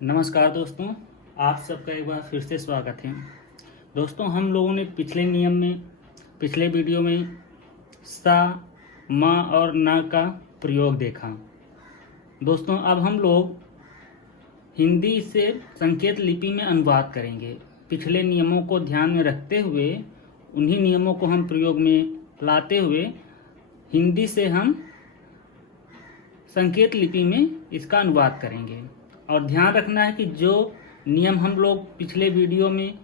नमस्कार दोस्तों, आप सबका एक बार फिर से स्वागत है। दोस्तों, हम लोगों ने पिछले वीडियो में सा, मा और ना का प्रयोग देखा। दोस्तों, अब हम लोग हिंदी से संकेत लिपि में अनुवाद करेंगे। पिछले नियमों को ध्यान में रखते हुए, उन्हीं नियमों को हम प्रयोग में लाते हुए हिंदी से हम संकेत लिपि में इसका अनुवाद करेंगे। और ध्यान रखना है कि जो नियम हम लोग पिछले वीडियो में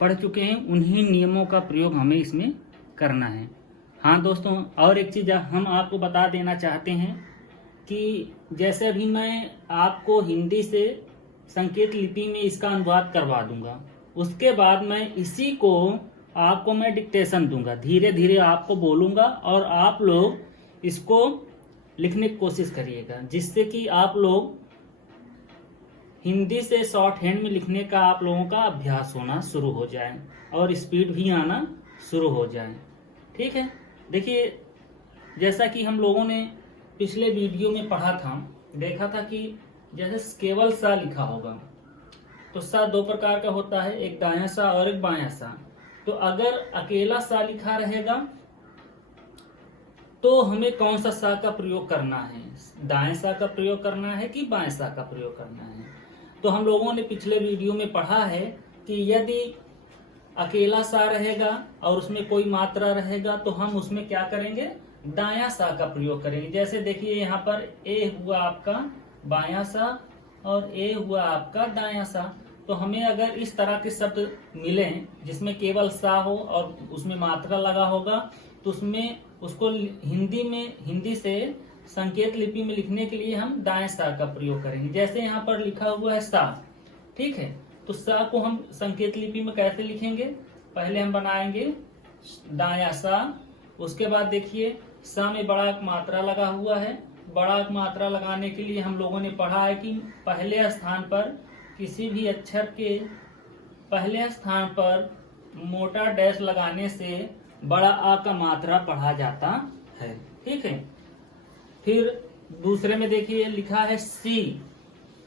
पढ़ चुके हैं, उन्हीं नियमों का प्रयोग हमें इसमें करना है। हाँ दोस्तों, और एक चीज़ हम आपको बता देना चाहते हैं कि जैसे अभी मैं आपको हिंदी से संकेत लिपि में इसका अनुवाद करवा दूंगा, उसके बाद मैं इसी को आपको मैं डिक्टेशन दूंगा। धीरे धीरे आपको बोलूंगा और आप लोग इसको लिखने की कोशिश करिएगा, जिससे कि आप लोग हिंदी से शॉर्ट हैंड में लिखने का आप लोगों का अभ्यास होना शुरू हो जाए और स्पीड भी आना शुरू हो जाए। ठीक है, देखिए, जैसा कि हम लोगों ने पिछले वीडियो में पढ़ा था, देखा था कि जैसे केवल सा लिखा होगा तो सा दो प्रकार का होता है, एक दायां सा और एक बायां सा। तो अगर अकेला सा लिखा रहेगा तो हमें कौन सा का प्रयोग करना है, दाएं सा का प्रयोग करना है कि बाएं सा का प्रयोग करना है। तो हम लोगों ने पिछले वीडियो में पढ़ा है कि यदि अकेला सा रहेगा और उसमें कोई मात्रा रहेगा तो हम उसमें क्या करेंगे, दायां सा का प्रयोग करेंगे। जैसे देखिए, यहाँ पर ए हुआ आपका बायां सा और ए हुआ आपका दायां सा। तो हमें अगर इस तरह के शब्द मिले जिसमें केवल सा हो और उसमें मात्रा लगा होगा, तो उसमें उसको हिंदी से संकेत लिपि में लिखने के लिए हम दाएं सा का प्रयोग करेंगे। जैसे यहाँ पर लिखा हुआ है सा, ठीक है, तो सा को हम संकेत लिपि में कैसे लिखेंगे, पहले हम बनाएंगे दायां सा। उसके बाद देखिए, सा में बड़ा मात्रा लगा हुआ है। बड़ा मात्रा लगाने के लिए हम लोगों ने पढ़ा है कि पहले स्थान पर किसी भी अक्षर के पहले स्थान पर मोटा डैश लगाने से बड़ा आ का मात्रा पढ़ा जाता है। ठीक है, फिर दूसरे में देखिए लिखा है सी।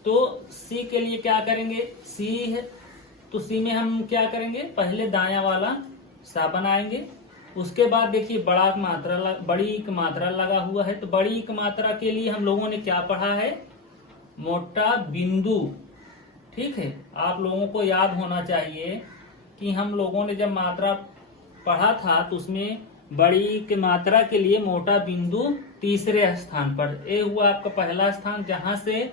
तो सी के लिए क्या करेंगे, सी है तो सी में हम क्या करेंगे, पहले दायां वाला सा बनाएंगे। उसके बाद देखिए बड़ी एक मात्रा लगा हुआ है। तो बड़ी एक मात्रा के लिए हम लोगों ने क्या पढ़ा है, मोटा बिंदु। ठीक है, आप लोगों को याद होना चाहिए कि हम लोगों ने जब मात्रा पढ़ा था तो उसमें बड़ी की मात्रा के लिए मोटा बिंदु तीसरे स्थान पर, ए हुआ आपका पहला स्थान, जहां से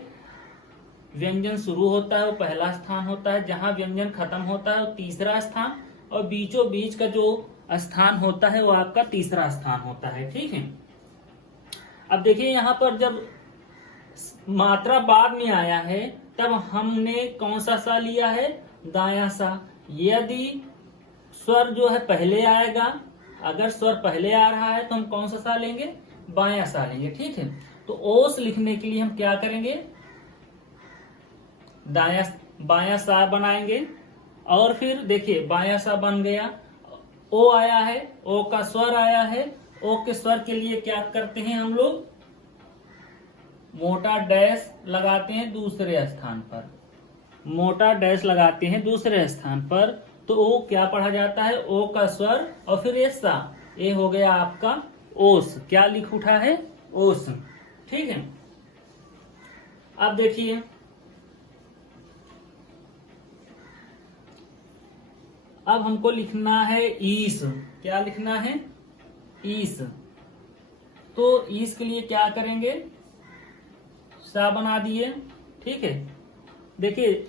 व्यंजन शुरू होता है वो पहला स्थान होता है, जहां व्यंजन खत्म होता है वो तीसरा स्थान, और बीचों बीच का जो स्थान होता है वो आपका तीसरा स्थान होता है। ठीक है, अब देखिए यहाँ पर जब मात्रा बाद में आया है तब हमने कौन सा लिया है, दायां सा। यदि स्वर जो है पहले आएगा, अगर स्वर पहले आ रहा है तो हम कौन सा लेंगे, बायां सा लेंगे। ठीक है, तो ओस लिखने के लिए हम क्या करेंगे, बायां सा बनाएंगे। और फिर देखिए बायां सा बन गया, ओ आया है, ओ का स्वर आया है। ओ के स्वर के लिए क्या करते हैं हम लोग, मोटा डैश लगाते हैं दूसरे स्थान पर, मोटा डैश लगाते हैं दूसरे स्थान पर। तो ओ क्या पढ़ा जाता है, ओ का स्वर और फिर ये सा, ये हो गया आपका ओस। क्या लिख उठा है, ओस। ठीक है, अब देखिए, अब हमको लिखना है ईस। क्या लिखना है, ईस। तो ईस के लिए क्या करेंगे, सा बना दिए। ठीक है, देखिए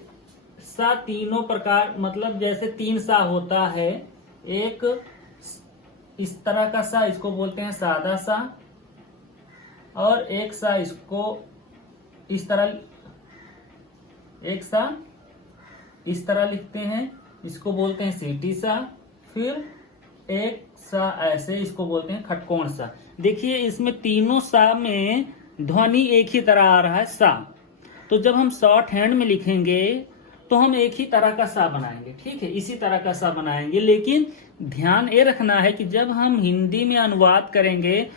सा तीनों प्रकार, मतलब जैसे तीन सा होता है, एक इस तरह का सा, इसको बोलते हैं सादा सा, और एक सा इसको इस तरह, एक सा इस तरह लिखते हैं, इसको बोलते हैं सीटी सा। फिर एक सा ऐसे, इसको बोलते हैं खटकोण सा। देखिए इसमें तीनों सा में ध्वनि एक ही तरह आ रहा है, सा। तो जब हम शॉर्ट हैंड में लिखेंगे तो हम एक ही तरह का सा बनाएंगे। ठीक है, इसी तरह का सा बनाएंगे। लेकिन ध्यान ये रखना है कि जब हम हिंदी में अनुवाद करेंगे,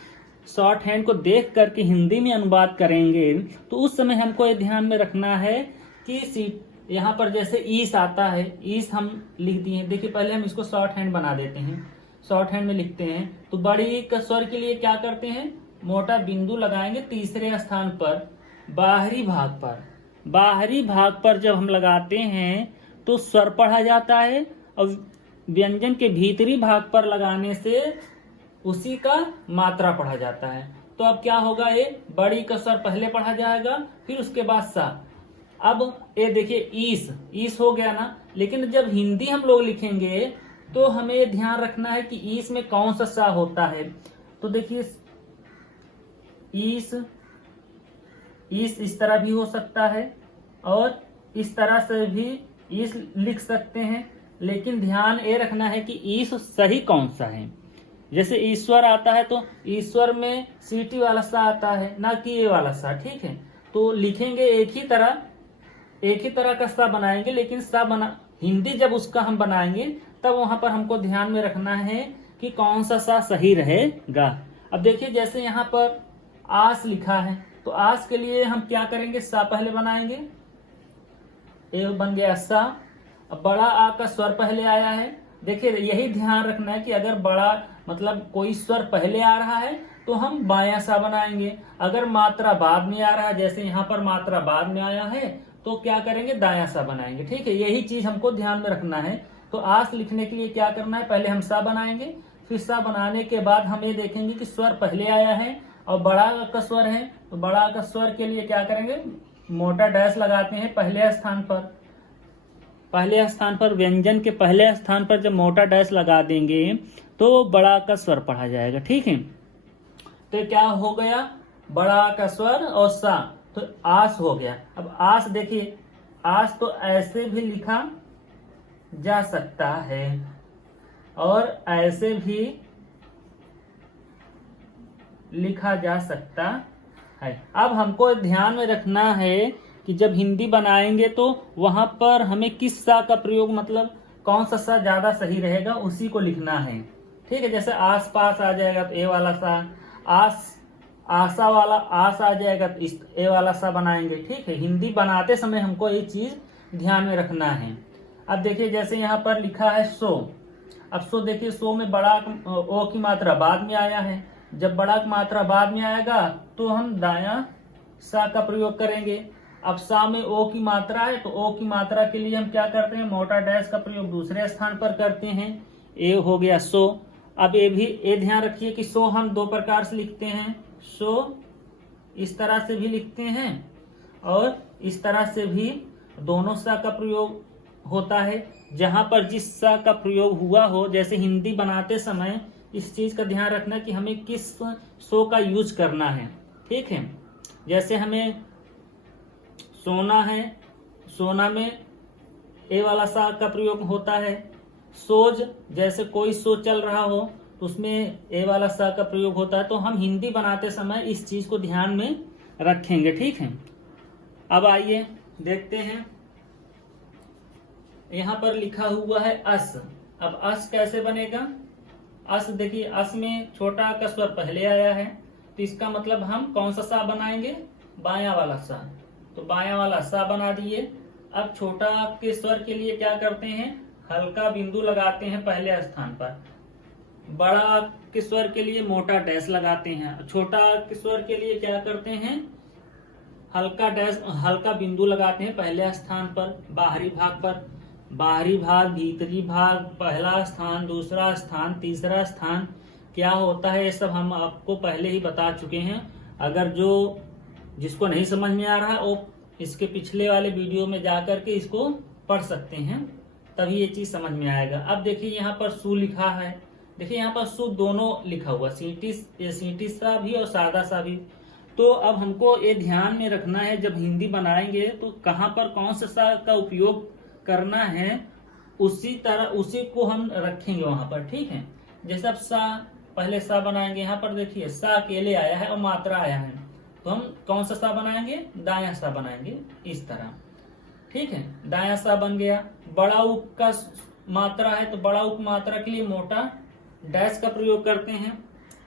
शॉर्ट हैंड को देख करके हिंदी में अनुवाद करेंगे, तो उस समय हमको ये ध्यान में रखना है कि यहाँ पर जैसे ईस आता है, ईस हम लिख दिए। देखिए पहले हम इसको शॉर्ट हैंड बना देते हैं, शॉर्ट हैंड में लिखते हैं। तो बड़ी का स्वर के लिए क्या करते हैं, मोटा बिंदु लगाएंगे तीसरे स्थान पर बाहरी भाग पर। बाहरी भाग पर जब हम लगाते हैं तो स्वर पढ़ा जाता है, और व्यंजन के भीतरी भाग पर लगाने से उसी का मात्रा पढ़ा जाता है। तो अब क्या होगा, ये बड़ी का स्वर पहले पढ़ा जाएगा, फिर उसके बाद सा। अब ये देखिए ईस हो गया ना, लेकिन जब हिंदी हम लोग लिखेंगे तो हमें ये ध्यान रखना है कि ईस में कौन सा सा होता है। तो देखिए ईस इस तरह भी हो सकता है और इस तरह से भी ईस लिख सकते हैं, लेकिन ध्यान ये रखना है कि ईस सही कौन सा है। जैसे ईश्वर आता है तो ईश्वर में सीटी वाला सा आता है, ना कि ये वाला सा, ठीक है। तो लिखेंगे एक ही तरह का सा बनाएंगे, लेकिन हिंदी जब उसका हम बनाएंगे तब वहां पर हमको ध्यान में रखना है कि कौन सा सा सही रहेगा। अब देखिए जैसे यहाँ पर आस लिखा है, तो आस के लिए हम क्या करेंगे, सा पहले बनाएंगे, ए बन गया सा। अब बड़ा आ का स्वर पहले आया है। देखिए यही ध्यान रखना है कि अगर बड़ा मतलब कोई स्वर पहले आ रहा है तो हम बायां सा बनाएंगे, अगर मात्रा बाद में आ रहा है, जैसे यहाँ पर मात्रा बाद में आया है, तो क्या करेंगे, दायां सा बनाएंगे, ठीक है। यही चीज हमको ध्यान में रखना है। तो आस लिखने के लिए क्या करना है, पहले हम सा बनाएंगे, फिर सा बनाने के बाद हम ये देखेंगे कि स्वर पहले आया है और बड़ा का स्वर है, तो बड़ा का स्वर के लिए क्या करेंगे, मोटा डैश लगाते हैं पहले स्थान पर व्यंजन के पहले स्थान पर जब मोटा डैश लगा देंगे तो बड़ा का स्वर पढ़ा जाएगा, ठीक है। तो क्या हो गया, बड़ा का स्वर और सा, तो आस हो गया। अब आस देखिए, आस तो ऐसे भी लिखा जा सकता है और ऐसे भी लिखा जा सकता है। अब हमको ध्यान में रखना है कि जब हिंदी बनाएंगे तो वहां पर हमें किस सा का प्रयोग, मतलब कौन सा सा ज्यादा सही रहेगा, उसी को लिखना है, ठीक है। जैसे आस पास आ जाएगा तो ए वाला सा, आशा वाला आस आ जाएगा तो ए वाला सा बनाएंगे, ठीक है। हिंदी बनाते समय हमको ये चीज ध्यान में रखना है। अब देखिए जैसे यहाँ पर लिखा है सो, अब सो देखिए, सो में बड़ा ओ की मात्रा बाद में आया है। जब बड़ा की मात्रा बाद में आएगा तो हम दायां सा का प्रयोग करेंगे। अब सा में ओ की मात्रा है, तो ओ की मात्रा के लिए हम क्या करते हैं, मोटा डैश का प्रयोग दूसरे स्थान पर करते हैं। ए हो गया सो। अब ये ध्यान रखिए कि सो हम दो प्रकार से लिखते हैं, सो इस तरह से भी लिखते हैं और इस तरह से भी, दोनों सा का प्रयोग होता है। जहां पर जिस सा का प्रयोग हुआ हो, जैसे हिंदी बनाते समय इस चीज का ध्यान रखना कि हमें किस सो का यूज करना है, ठीक है। जैसे हमें सोना है, सोना में ए वाला सा का प्रयोग होता है। सोज, जैसे कोई सो चल रहा हो तो उसमें ए वाला सा का प्रयोग होता है। तो हम हिंदी बनाते समय इस चीज को ध्यान में रखेंगे, ठीक है। अब आइए देखते हैं, यहाँ पर लिखा हुआ है अस। अब अस कैसे बनेगा, अस देखिए, अस में छोटा का स्वर पहले आया है, तो इसका मतलब हम कौन सा सा बनाएंगे, बायां वाला सा। तो बायां वाला सा बना दिए। अब छोटा के स्वर के लिए क्या करते हैं, हल्का बिंदु लगाते हैं पहले स्थान पर। बड़ा के स्वर के लिए मोटा डैश लगाते हैं। छोटा के स्वर के लिए क्या करते हैं, हल्का बिंदु लगाते हैं पहले स्थान पर, बाहरी भाग पर। बाहरी भाग, भीतरी भाग, पहला स्थान, दूसरा स्थान, तीसरा स्थान क्या होता है, ये सब हम आपको पहले ही बता चुके हैं। अगर जिसको नहीं समझ में आ रहा वो इसके पिछले वाले वीडियो में जाकर के इसको पढ़ सकते हैं, तभी ये चीज समझ में आएगा। अब देखिए यहाँ पर सु लिखा है, देखिए यहाँ पर सु दोनों लिखा हुआ, सीटी सा भी और सादा सा भी। तो अब हमको ये ध्यान में रखना है, जब हिंदी बनाएंगे तो कहाँ पर कौन सा का उपयोग करना है, उसी को हम रखेंगे वहां पर, ठीक है। जैसे अब सा, पहले सा बनाएंगे, यहाँ पर देखिए सा अकेले आया है और मात्रा आया है, तो हम कौन सा बनाएंगे, दायां सा बनाएंगे, इस तरह, ठीक है। दायां सा बन गया। बड़ा उप का मात्रा है तो बड़ा उप मात्रा के लिए मोटा डैश का प्रयोग करते हैं,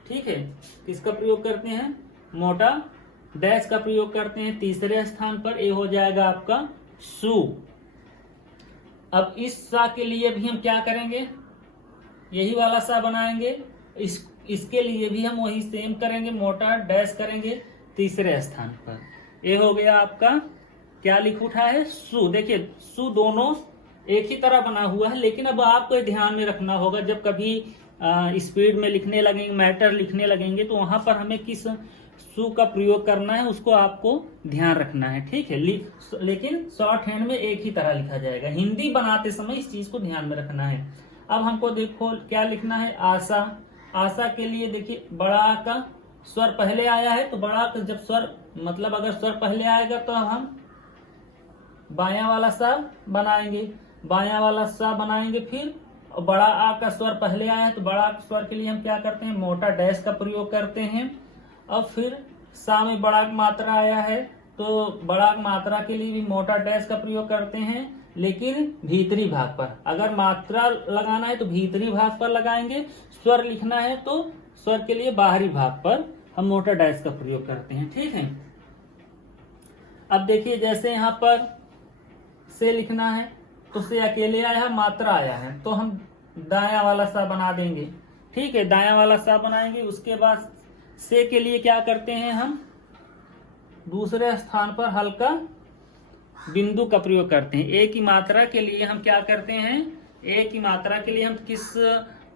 ठीक है। किसका प्रयोग करते हैं, मोटा डैश का प्रयोग करते हैं तीसरे स्थान पर। ये हो जाएगा आपका सु। अब इस सा के लिए भी हम क्या करेंगे, यही वाला सा बनाएंगे। इसके लिए भी हम वही सेम करेंगे, मोटा डैश करेंगे तीसरे स्थान पर। ये हो गया आपका क्या लिख उठा है, सु। देखिए सु दोनों एक ही तरह बना हुआ है, लेकिन अब आपको ध्यान में रखना होगा जब कभी स्पीड में लिखने लगेंगे, मैटर लिखने लगेंगे, तो वहां पर हमें किस सु का प्रयोग करना है उसको आपको ध्यान रखना है, ठीक है। लेकिन शॉर्ट हैंड में एक ही तरह लिखा जाएगा। हिंदी बनाते समय इस चीज को ध्यान में रखना है। अब हमको देखो क्या लिखना है, आशा। आशा के लिए देखिए बड़ा आ का स्वर पहले आया है, तो बड़ा का जब स्वर मतलब अगर स्वर पहले आएगा तो हम बायां वाला सा बनाएंगे, बायां वाला सा बनाएंगे। फिर बड़ा आ का स्वर पहले आया है तो बड़ा स्वर के लिए हम क्या करते हैं, मोटा डैश का प्रयोग करते हैं। अब फिर सा में बड़ा मात्रा आया है तो बड़ा मात्रा के लिए भी मोटा डैश का प्रयोग करते हैं, लेकिन भीतरी भाग पर। अगर मात्रा लगाना है तो भीतरी भाग पर लगाएंगे, स्वर लिखना है तो स्वर के लिए बाहरी भाग पर हम मोटा डैश का प्रयोग करते हैं, ठीक है। अब देखिए जैसे यहाँ पर से लिखना है तो से अकेले आया है, मात्रा आया है, तो हम दाया वाला सा बना देंगे, ठीक है। दाया वाला सा बनाएंगे। उसके बाद से के लिए क्या करते हैं, हम दूसरे स्थान पर हल्का बिंदु का प्रयोग करते हैं। एक ही मात्रा के लिए हम क्या करते हैं, एक ही मात्रा के लिए हम किस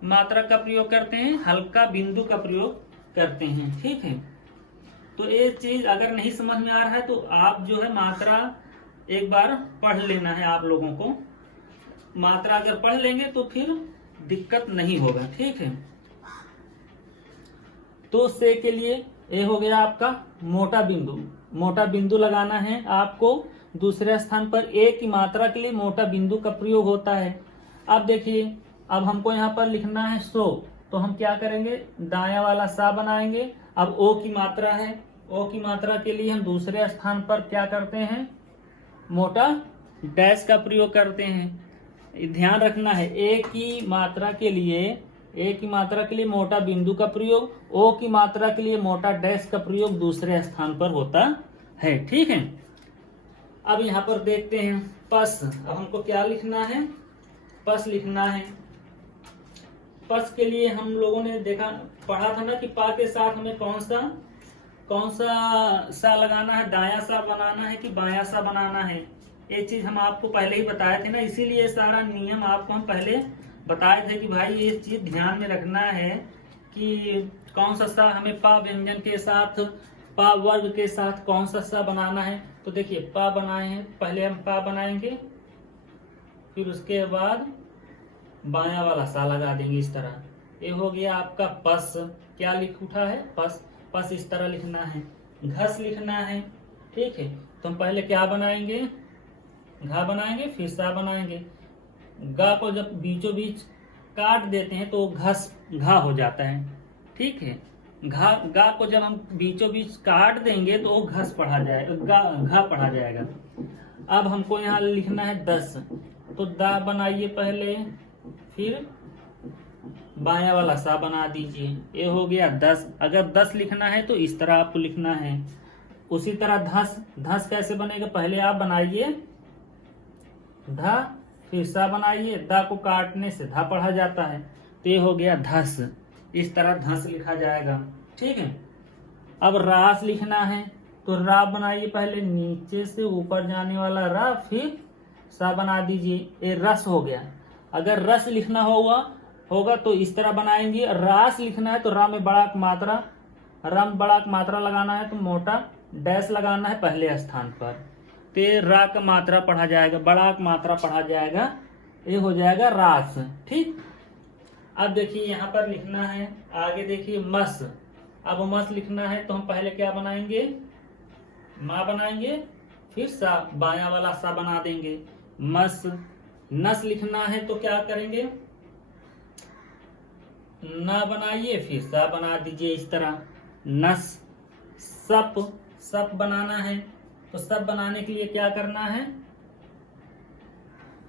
मात्रा का प्रयोग करते हैं, हल्का बिंदु का प्रयोग करते हैं, ठीक है। तो ये चीज अगर नहीं समझ में आ रहा है तो आप जो है मात्रा एक बार पढ़ लेना है। आप लोगों को मात्रा अगर पढ़ लेंगे तो फिर दिक्कत नहीं होगा, ठीक है। तो से के लिए ये हो गया आपका मोटा बिंदु। मोटा बिंदु लगाना है आपको दूसरे स्थान पर। एक की मात्रा के लिए मोटा बिंदु का प्रयोग होता है। अब देखिए अब हमको यहाँ पर लिखना है सो, तो हम क्या करेंगे, दाया वाला सा बनाएंगे। अब ओ की मात्रा है, ओ की मात्रा के लिए हम दूसरे स्थान पर क्या करते हैं, मोटा डैश का प्रयोग करते हैं। ध्यान रखना है एक की मात्रा के लिए, ए की मात्रा के लिए मोटा बिंदु का प्रयोग, ओ की मात्रा के लिए मोटा डैश का प्रयोग दूसरे स्थान पर होता है, ठीक है। अब यहाँ पर देखते हैं पस। अब हमको क्या लिखना है, पस लिखना है। पस के लिए हम लोगों ने देखा पढ़ा था ना कि पा के साथ हमें कौन सा सा लगाना है, दाया सा बनाना है कि बाया सा बनाना है। ये चीज हम आपको पहले ही बताए थे ना, इसीलिए सारा नियम आपको हम पहले बताए थे कि भाई ये चीज ध्यान में रखना है कि कौन सा सा हमें पा व्यंजन के साथ, पा वर्ग के साथ कौन सा सा बनाना है। तो देखिए पा बनाए हैं, पहले हम पा बनाएंगे, फिर उसके बाद बाया वाला सा लगा देंगे इस तरह। ये हो गया आपका पस। क्या लिख उठा है, पस। पस इस तरह लिखना है। घस लिखना है, ठीक है। तो हम पहले क्या बनाएंगे, घा बनाएंगे, फिर सा बनाएंगे। गा को जब बीचों बीच काट देते हैं तो घस घा हो जाता है, ठीक है। गा को जब हम बीचों बीच काट देंगे तो वो घस पढ़ा जाएगा, घा पढ़ा जाएगा। अब हमको यहाँ लिखना है 10, तो दा बनाइए पहले, फिर बाया वाला सा बना दीजिए। ये हो गया 10। अगर 10 लिखना है तो इस तरह आपको लिखना है। उसी तरह धस, धस कैसे बनेगा, पहले आप बनाइए धा, फिर सा बनाइए, दा को काटने से धा पढ़ा जाता है, तो ये हो गया धस। इस तरह धस लिखा जाएगा, ठीक है। अब रास लिखना है तो रा बनाइए पहले, नीचे से ऊपर जाने वाला रा, फिर सा बना दीजिए। ये रस हो गया। अगर रस लिखना होगा तो इस तरह बनाएंगे। रास लिखना है तो रा में बड़ा मात्रा, रा में बड़ा मात्रा लगाना है तो मोटा डैश लगाना है पहले स्थान पर, तो रा का मात्रा पढ़ा जाएगा, बड़ा मात्रा पढ़ा जाएगा। ये हो जाएगा रास, ठीक। अब देखिए यहाँ पर लिखना है आगे, देखिए मस। अब मस लिखना है तो हम पहले क्या बनाएंगे, माँ बनाएंगे, फिर सा, बाया वाला सा बना देंगे, मस। नस लिखना है तो क्या करेंगे, ना बनाइए, फिर सा बना दीजिए इस तरह, नस। सप, सप बनाना है तो सप बनाने के लिए क्या करना है,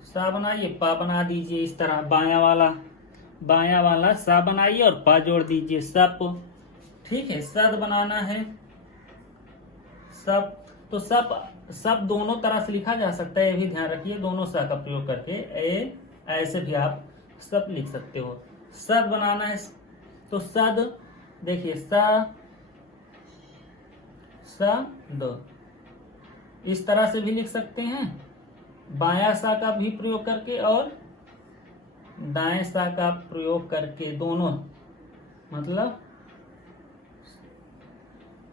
सा बनाइए, पा बना दीजिए इस तरह, बाया वाला सा बनाइए और पा जोड़ दीजिए, सप, ठीक है। सद बनाना है, सप, तो सप सब दोनों तरह से लिखा जा सकता है, ये भी ध्यान रखिए। दोनों सा का प्रयोग करके ऐसे भी आप सब लिख सकते हो। सद बनाना है तो सद, देखिए द, इस तरह से भी लिख सकते हैं, बायां सा का भी प्रयोग करके और दाएं सा का प्रयोग करके, दोनों मतलब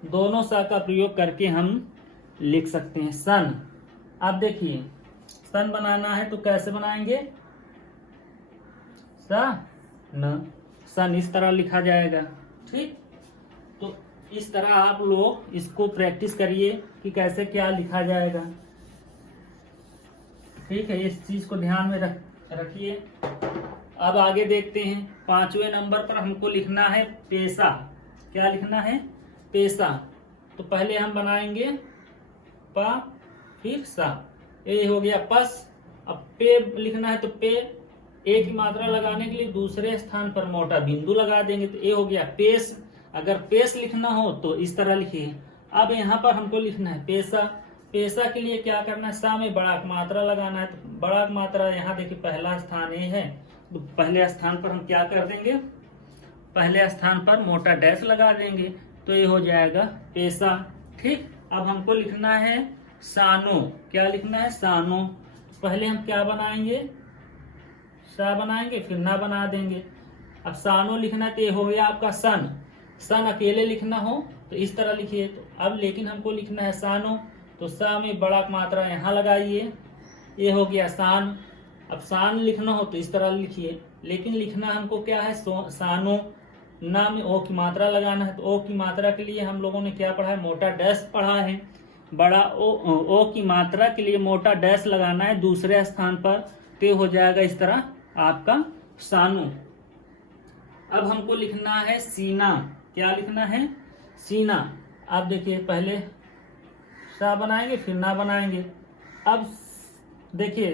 दोनों सा का प्रयोग करके हम लिख सकते हैं सन। अब देखिए सन बनाना है तो कैसे बनाएंगे, सन इस तरह लिखा जाएगा। ठीक, तो इस तरह आप लोग इसको प्रैक्टिस करिए कि कैसे क्या लिखा जाएगा। ठीक है, इस चीज को ध्यान में रखिए। अब आगे देखते हैं। 5वें नंबर पर हमको लिखना है पेशा। क्या लिखना है, पेशा। तो पहले हम बनाएंगे पा फिर सा, ये हो गया पस। अब पे लिखना है तो पे, एक ही मात्रा लगाने के लिए दूसरे स्थान पर मोटा बिंदु लगा देंगे, तो ये हो गया पेश। अगर पेश लिखना हो तो इस तरह लिखिए। अब यहाँ पर हमको लिखना है पेशा। पेशा के लिए क्या करना है, सा में बड़ा मात्रा लगाना है। तो बड़ा मात्रा यहाँ देखिए पहला स्थान ये है, तो पहले स्थान पर हम क्या कर देंगे, पहले स्थान पर मोटा डैश लगा देंगे, तो ये हो जाएगा पेशा। ठीक, अब हमको लिखना है सानो। क्या लिखना है, सानो। पहले हम क्या बनाएंगे, सा बनाएंगे फिर ना बना देंगे। अब सानो लिखना है तो ये हो गया आपका सन। सन अकेले लिखना हो तो इस तरह लिखिए। तो अब लेकिन हमको लिखना है सानो, तो सा में बड़ा मात्रा यहाँ लगाइए, ये हो गया सान। अब सान लिखना हो तो इस तरह लिखिए, लेकिन लिखना हमको क्या है, सानो। ना में ओ की मात्रा लगाना है, तो ओ की मात्रा के लिए हम लोगों ने क्या पढ़ा है, मोटा डैश पढ़ा है। बड़ा ओ की मात्रा के लिए मोटा डैश लगाना है दूसरे स्थान पर, तो हो जाएगा इस तरह आपका सानो। अब हमको लिखना है सीना। क्या लिखना है, सीना। अब देखिए पहले सा बनाएंगे फिर ना बनाएंगे। अब देखिए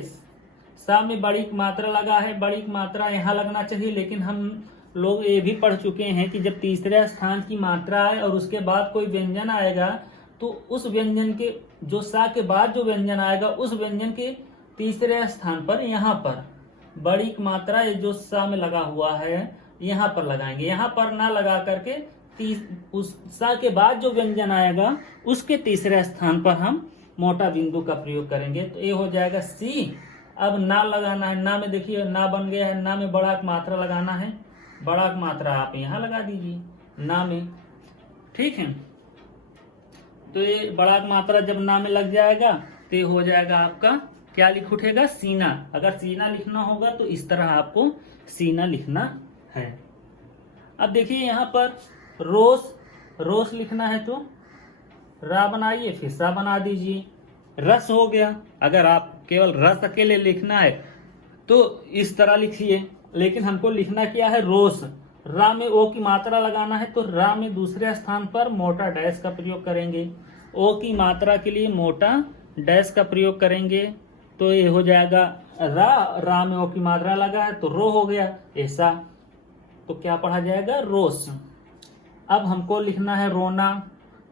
सा में बड़ी मात्रा लगा है, बड़ी मात्रा यहाँ लगना चाहिए, लेकिन हम लोग ये भी पढ़ चुके हैं कि जब तीसरे स्थान की मात्रा आए और उसके बाद कोई व्यंजन आएगा, तो उस व्यंजन के जो सा के बाद जो व्यंजन आएगा, उस व्यंजन के तीसरे स्थान पर यहाँ पर बड़ी मात्रा जो सा में लगा हुआ है यहाँ पर लगाएंगे। यहाँ पर ना लगा करके उस सा के बाद जो व्यंजन आएगा उसके तीसरे स्थान पर हम मोटा बिंदु का प्रयोग करेंगे, तो ये हो जाएगा सी। अब ना लगाना है, ना में देखिए ना बन गया है, ना में बड़ा मात्रा लगाना है, बड़ा मात्रा आप यहाँ लगा दीजिए ना में। ठीक है, तो ये बड़ा मात्रा जब ना में लग जाएगा तो ये हो जाएगा आपका क्या लिख उठेगा, सीना। अगर सीना लिखना होगा तो इस तरह आपको सीना लिखना है। अब देखिए यहाँ पर रोस लिखना है तो रा बनाइए फिर सा बना दीजिए, रस हो गया। अगर आप केवल रस अकेले लिखना है तो इस तरह लिखिए, लेकिन हमको लिखना क्या है, रोस। रा में ओ की मात्रा लगाना है, तो रा में दूसरे स्थान पर मोटा डैश का प्रयोग करेंगे। ओ की मात्रा के लिए मोटा डैश का प्रयोग करेंगे, तो ये हो जाएगा रा में ओ की मात्रा लगा है तो रो हो गया ऐसा, तो क्या पढ़ा जाएगा, रोस। अब हमको लिखना है रोना।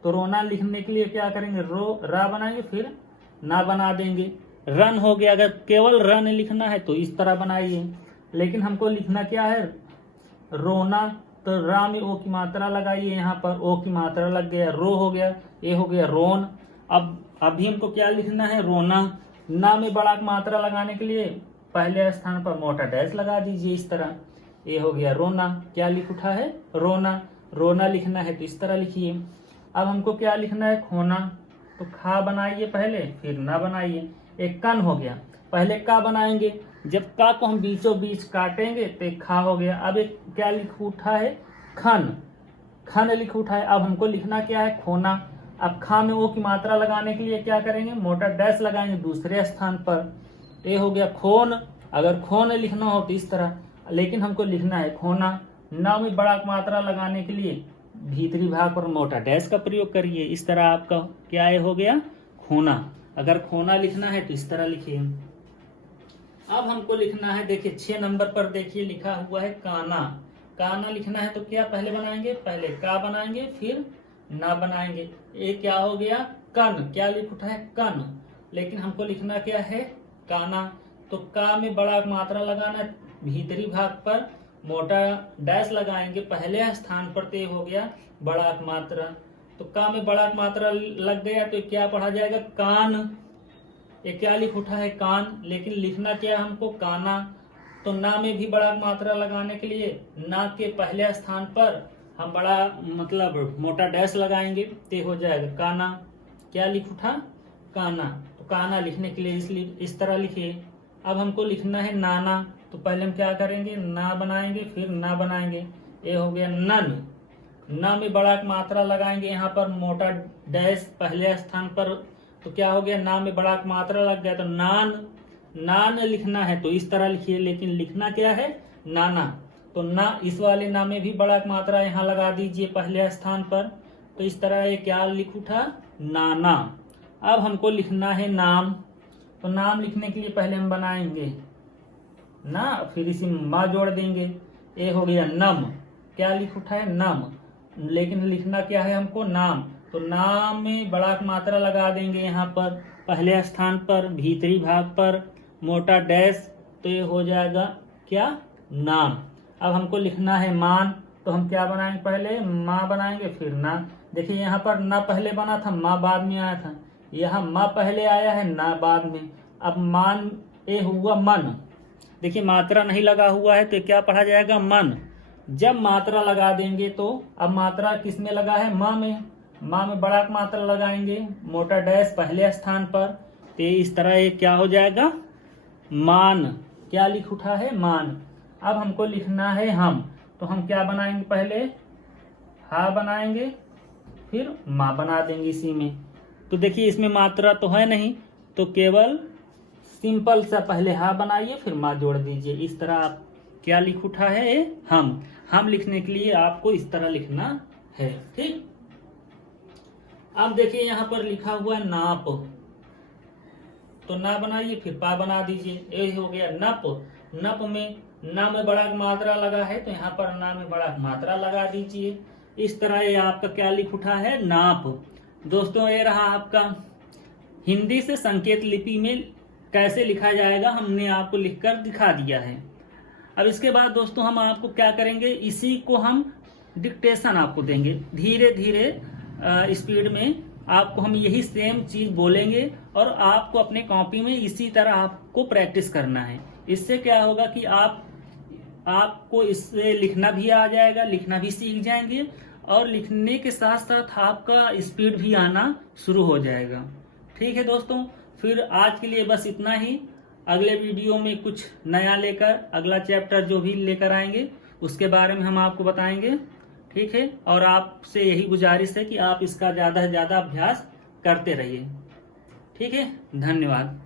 तो रोना लिखने के लिए क्या करेंगे, रा बनाएंगे फिर ना बना देंगे, रन हो गया। अगर केवल रन लिखना है तो इस तरह बनाइए, लेकिन हमको लिखना क्या है, रोना। तो रा में ओ की मात्रा लगाइए, यहाँ पर ओ की मात्रा लग गया, रो हो गया, ये हो गया रोन। अब अभी हमको क्या लिखना है, रोना। ना में बड़ा मात्रा लगाने के लिए पहले स्थान पर मोटा डैश लगा दीजिए इस तरह, ये हो गया रोना। क्या लिख उठा है, रोना। रोना लिखना है तो इस तरह लिखिए। अब हमको क्या लिखना है, खोना। तो खा बनाइए पहले फिर ना बनाइए, एक कन हो गया। पहले का बनाएंगे, जब का को हम बीचों बीच काटेंगे तो एक खा हो गया। अब एक क्या लिख उठा है, खन। खन लिख उठा है। अब हमको लिखना क्या है, खोना। अब खा में ओ की मात्रा लगाने के लिए क्या करेंगे, मोटा डैश लगाएंगे दूसरे स्थान पर, ये हो गया खोन। अगर खोन लिखना हो तो इस तरह, लेकिन हमको लिखना है खोना। ना में बड़ा मात्रा लगाने के लिए भीतरी भाग पर मोटा डैश का प्रयोग करिए, इस तरह आपका क्या हो गया, खोना। अगर खोना लिखना है तो इस तरह लिखिए। अब हमको लिखना है, देखिए 6 नंबर पर देखिए लिखा हुआ है काना। काना लिखना है तो क्या पहले बनाएंगे, पहले का बनाएंगे फिर ना बनाएंगे, ये क्या हो गया, कन, क्या लिख उठा है कन, लेकिन हमको लिखना क्या है काना। तो का में बड़ा मात्रा लगाना, भीतरी भाग पर मोटा डैश लगाएंगे पहले स्थान पर, तो हो गया बड़ा मात्रा। तो का में बड़ा मात्रा लग गया तो क्या पढ़ा जाएगा कान। ये क्या लिख उठा है कान, लेकिन लिखना क्या हमको काना। तो ना में भी बड़ा मात्रा लगाने के लिए ना के पहले स्थान पर हम बड़ा मतलब मोटा डैश लगाएंगे, ते हो जाएगा काना। क्या लिख उठा काना। तो काना लिखने के लिए इसलिए इस तरह लिखिए। अब हमको लिखना है नाना, तो पहले हम क्या करेंगे ना बनाएंगे फिर ना बनाएंगे। ये हो गया नन, ना में बड़ा मात्रा लगाएंगे यहाँ पर मोटा डैश पहले स्थान पर, तो क्या हो गया ना में बड़ा मात्रा लग गया तो नान। नान लिखना है तो इस तरह लिखिए, लेकिन लिखना क्या है नाना। तो ना इस वाले ना में भी बड़ा मात्रा यहाँ लगा दीजिए पहले स्थान पर, तो इस तरह ये क्या लिख उठा नाना। अब हमको लिखना है नाम, तो नाम लिखने के लिए पहले हम बनाएंगे ना, फिर इसी माँ जोड़ देंगे। ये हो गया नम, क्या लिख उठा है नम, लेकिन लिखना क्या है हमको नाम। तो नाम में बड़ा मात्रा लगा देंगे यहाँ पर पहले स्थान पर भीतरी भाग पर मोटा डैश, तो ये हो जाएगा क्या नाम। अब हमको लिखना है मान, तो हम क्या बनाएंगे पहले माँ बनाएंगे फिर ना। देखिए यहाँ पर ना पहले बना था माँ बाद में आया था, यहाँ माँ पहले आया है ना बाद में। अब मान ये हुआ मन, देखिए मात्रा नहीं लगा हुआ है तो क्या पढ़ा जाएगा मन। जब मात्रा लगा देंगे तो अब मात्रा किस में लगा है माँ में, माँ में बड़ा मात्रा लगाएंगे मोटा डैश पहले स्थान पर, तो इस तरह ये क्या हो जाएगा मान। क्या लिख उठा है मान। अब हमको लिखना है हम, तो हम क्या बनाएंगे पहले हा बनाएंगे फिर माँ बना देंगे इसी में। तो देखिए इसमें मात्रा तो है नहीं, तो केवल सिंपल सा पहले हा बनाइए फिर माँ जोड़ दीजिए। इस तरह आप क्या लिख उठा है ये हम लिखने के लिए आपको इस तरह लिखना है। ठीक, अब देखिए यहाँ पर लिखा हुआ है नाप, तो ना बनाइए फिर पा बना दीजिए। ये हो गया नप, नप में ना में बड़ा मात्रा लगा है तो यहाँ पर ना में बड़ा मात्रा लगा दीजिए। इस तरह ये आपका क्या लिख उठा है नाप। दोस्तों ये रहा आपका हिंदी से संकेत लिपि में कैसे लिखा जाएगा, हमने आपको लिखकर दिखा दिया है। अब इसके बाद दोस्तों हम आपको क्या करेंगे, इसी को हम डिक्टेशन आपको देंगे, धीरे धीरे स्पीड में आपको हम यही सेम चीज बोलेंगे और आपको अपने कॉपी में इसी तरह आपको प्रैक्टिस करना है। इससे क्या होगा कि आपको इससे लिखना भी आ जाएगा, लिखना भी सीख जाएंगे और लिखने के साथ साथ आपका स्पीड भी आना शुरू हो जाएगा। ठीक है दोस्तों, फिर आज के लिए बस इतना ही। अगले वीडियो में कुछ नया लेकर अगला चैप्टर जो भी लेकर आएंगे उसके बारे में हम आपको बताएंगे। ठीक है, और आपसे यही गुजारिश है कि आप इसका ज़्यादा से ज़्यादा अभ्यास करते रहिए। ठीक है, धन्यवाद।